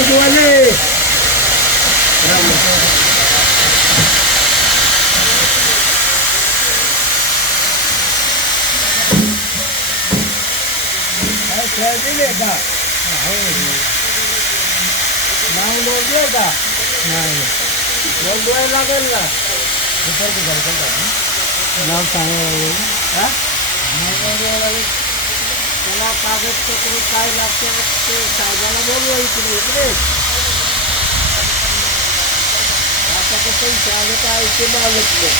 दूधवाले soybean आहे का? नाव नोंदले का? नाही नोंदवायला लागेल ना. नाव सांगायला लागेल. नाव नोंदवायला लागेल. त्याला कागदपत्र काय लागते ते साहेबाला बोलवा इकडे इकडे. आता कसं शाळेत काय ते मागितलं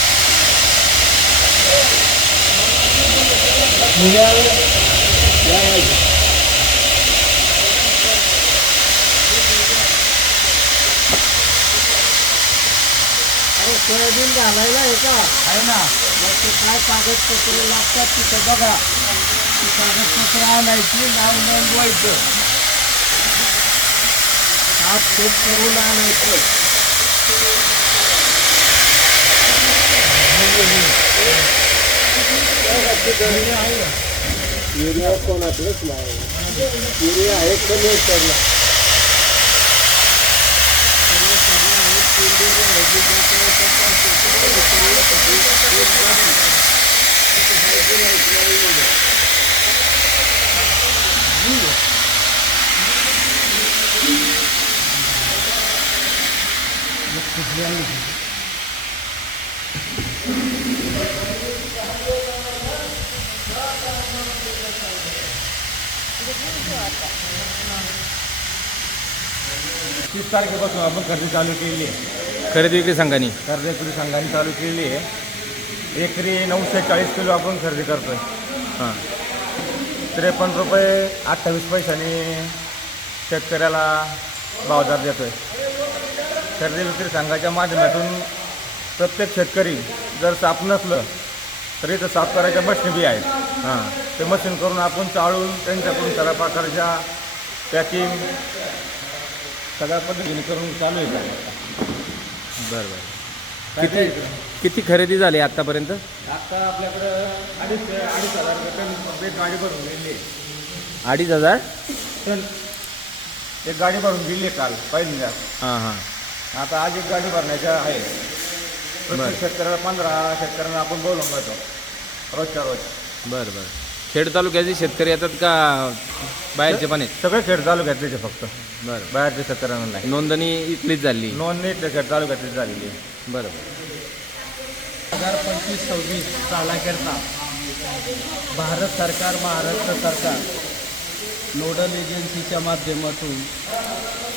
अरे सोयाबीन घालायला आहे का? आहे ना. मग ते काय कागदपत्र लागतात तिथं बघा. ती कागदपत्र आणायची, नाव नोंदवायचं, हात चेक करून आणायचं. युरिया कोणाकडंच नाही. युरिया आहे कमी करला तीस तारखेपासून आपण खरेदी चालू केली आहे. खरेदी विक्री संघाने खरेदी विक्री संघाने चालू केली आहे. एकरी 940 किलो आपण खरेदी करतोय. हां 53 रुपये 28 पैशाने शेतकऱ्याला बाजार देतोय. खरेदी विक्री संघाच्या माध्यमातून प्रत्येक शेतकरी जर साफ नसलं तरी तर साफ करायच्या मशीन बी आहेत. हां ते मशीन करून आपण चाळून त्यांच्याकडून सगळ्या प्रकारच्या पॅकिंग सगळ्या पद्धतीने करून चालू आहे. बरं बरं. किती खरेदी झाली आत्तापर्यंत? आता आपल्याकडं अडीच हजार रुपये एक गाडी भरून गेली आहे. 2,500 टन एक गाडी भरून गेली आहे काल पहिल्यांदा. हां हां आता आज एक गाडी भरण्याच्या आहे. बरं. प्रत्येक शेतकऱ्याला 15 शेतकऱ्यांना आपण बोलवून घेतो रोजच्या रोज. बरं बरं. खेड तालुक्याचे शेतकरी येतात का बाहेरचे पण आहेत? सगळे खेड तालुक्यातले फक्त, बरं. बाहेरच्या शेतकऱ्यांना नाही. नोंदणी इथलीच झाली? नोंदणी खेड तालुक्यातली झालेली आहे. बरं बरं. 2025-26 सालाकरता भारत सरकार, महाराष्ट्र सरकार नोडल एजन्सीच्या माध्यमातून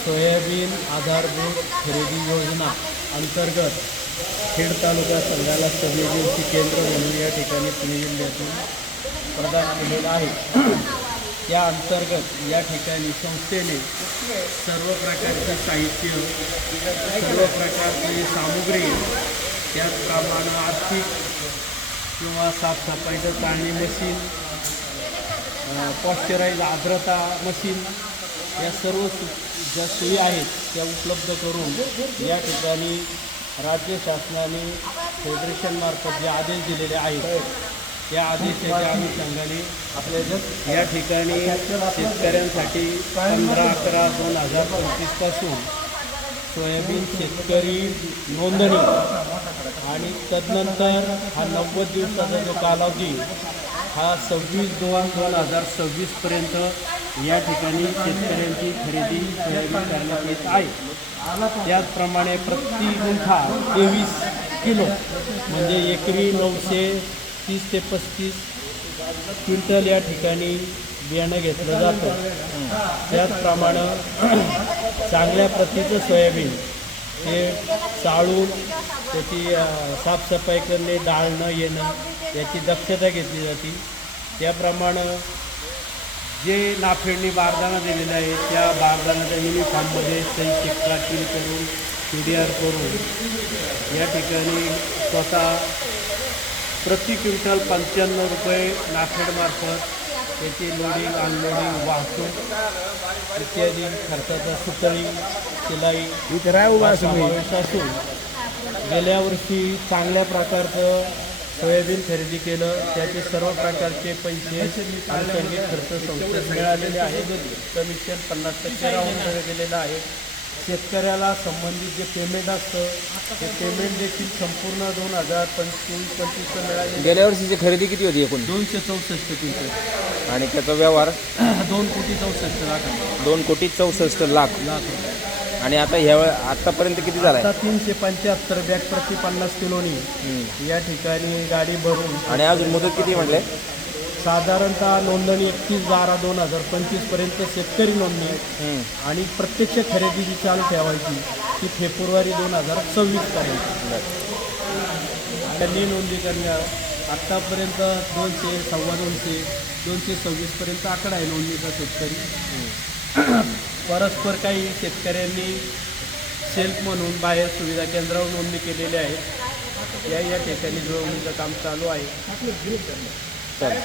सोयाबीन आधारभूत खरेदी योजना अंतर्गत खेड तालुका संघाला सब एजन्सी केंद्र म्हणून या ठिकाणी पुणे जिल्ह्यातून प्रदान केलेलं आहे. त्या अंतर्गत या ठिकाणी संस्थेने सर्व प्रकारचे साहित्य, सर्व प्रकारची सामुग्री, त्याचप्रमाणे आर्थिक किंवा साफसफाईचं चाळणी मशीन, पॉश्चराईज आर्द्रता मशीन, या सर्व ज्या सोयी आहेत त्या उपलब्ध करून या ठिकाणी राज्य शासनाने फेडरेशनमार्फत जे आदेश दिलेले आहेत त्या आदेशाच्या अनुषंगाने आपल्या या ठिकाणी शेतकऱ्यांसाठी 15/11/2025 पासून सोयाबीन शेतकरी नोंदणी आणि तदनंतर हा 90 दिवसाचा जो कालावधी हा 26/2/2026 पर्यंत या ठिकाणी शेतकऱ्यांची खरेदी सोयाबीन करण्यात येत आहे. त्याचप्रमाणे प्रति गुंठा 23 किलो म्हणजे एकरी 930 ते 35 क्विंटल या ठिकाणी बियाणं घेतलं जातं. त्याचप्रमाणे चांगल्या प्रतीचं सोयाबीन हे चाळून त्याची साफसफाई करणे, डाळ न येणं याची दक्षता घेतली जाते. त्याप्रमाणे जे नाफेडणी बारदाना दिलेला आहे त्या बारदानाच्या युनिफॉर्ममध्ये सही शिक्का सील करून CDR करून या ठिकाणी स्वतः प्रति क्विंटल 95 रुपये नाफेडमार्फत त्याची लोडिंग, अनलोडिंग, वाहतूक इत्यादी खर्चाचा सुतळी, शिलाई समावेश असून गेल्या वर्षी चांगल्या प्रकारचं सोयाबीन खरेदी केलं त्याचे सर्व प्रकारचे पैसे अनुषंगिक खर्च संस्थेस मिळालेले आहेत. कमिशन 50% राहून गेलेलं आहे. शेतकऱ्याला संबंधित जे पेमेंट असतं ते पेमेंट देखील संपूर्ण 2025 मिळाले. गेल्या वर्षीची खरेदी किती होती एकूण? 264 क्विंटल आणि त्याचा व्यवहार 2,64,00,000 2,64,00,000 रुपये. आणि आता आतापर्यंत किती झाला आता 375 बॅग प्रति 50 किलोनी या ठिकाणी गाडी भरून. आणि अजून मुदत किती म्हटले? साधारणतः नोंदणी 31/12/2025 पर्यंत शेतकरी नोंदणी आणि प्रत्यक्ष खरेदीची चालू ठेवायची ती फेब्रुवारी 2026 पर्यंत. त्यांनी नोंदणी करण्या आत्तापर्यंत 200, 250, 226 पर्यंत आकडा आहे नोंदणीचा शेतकरी. परस्पर काही शेतकऱ्यांनी सेल्फ म्हणून बाहेर सुविधा केंद्रावर नोंदणी केलेली आहे. या ठिकाणी जुळवणीचं काम चालू आहे. चालेल.